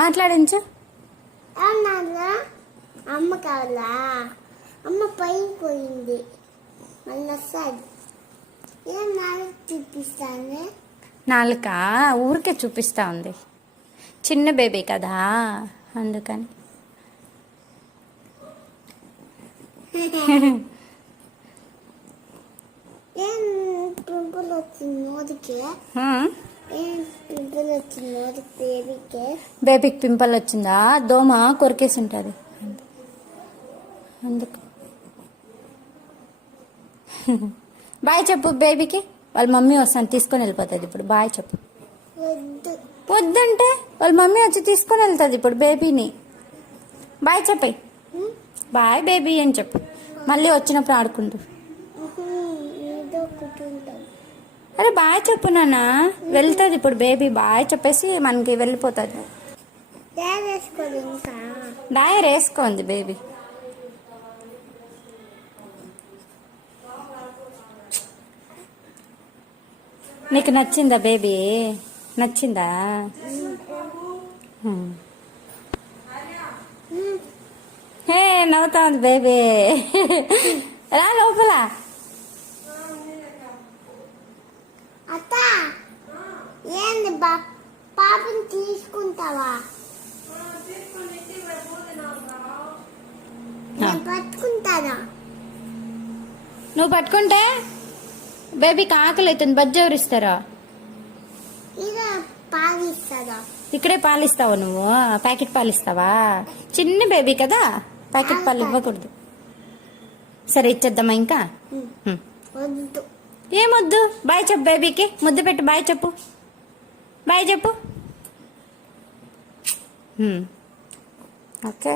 మాట్లాడించు. అమ్మ కావాలా? అమ్మ పైకి పోయింది, మళ్ళీ వస్తాడు. ఏం నాలుగు చూపిస్తాను. నాలుక ఊరికే చూపిస్తా ఉంది, చిన్న బేబీ కదా అందుకని. ఏం పింపుల్ వచ్చింది నోటికి? ఏం పింపుల్ వచ్చింది నోటికి బేబీకి? బేబీకి పింపుల్ వచ్చిందా? దోమ కొరికేసి ఉంటుంది అందుకు. బాయ్ చెప్పు బేబీకి. వాళ్ళ మమ్మీ వస్తాను తీసుకొని వెళ్ళిపోతుంది ఇప్పుడు. బాయ్ చెప్పు. వద్దంటే వాళ్ళ మమ్మీ వచ్చి తీసుకొని వెళ్తుంది ఇప్పుడు బేబీని. బాయ్ చెప్పి బాయ్ బేబీ అని చెప్పు. మళ్ళీ వచ్చినప్పుడు ఆడుకుంటూ. అరే బాయ్ చెప్పు నాన్న. వెళ్తుంది ఇప్పుడు బేబీ. బాయ్ చెప్పేసి మనకి వెళ్ళిపోతుంది. డైర్ వేసుకోంది బేబీ. నీకు నచ్చిందా బేబీ? నచ్చిందా? హే నవ్వుతా ఉంది బేబీ. రా లోపల. అత్త ఏంది పాపని తీసుకుంటావా? పట్టుకుంటానా? నువ్వు పట్టుకుంటే బేబీకి ఆకలి అవుతుంది. బజ్జ ఎవరు ఇస్తారా? పాలిస్తారా? ఇక్కడే పాలిస్తావా నువ్వు? ప్యాకెట్ పాలు ఇస్తావా? చిన్న బేబీ కదా, ప్యాకెట్ పాలు ఇవ్వకూడదు. సరే ఇచ్చేద్దామా ఇంకా? ఏమొద్దు. బాయ్ చెప్పు బేబీకి. ముద్దు పెట్టు. బాయ్ చెప్పు. బాయ్ చెప్పు. ఓకే.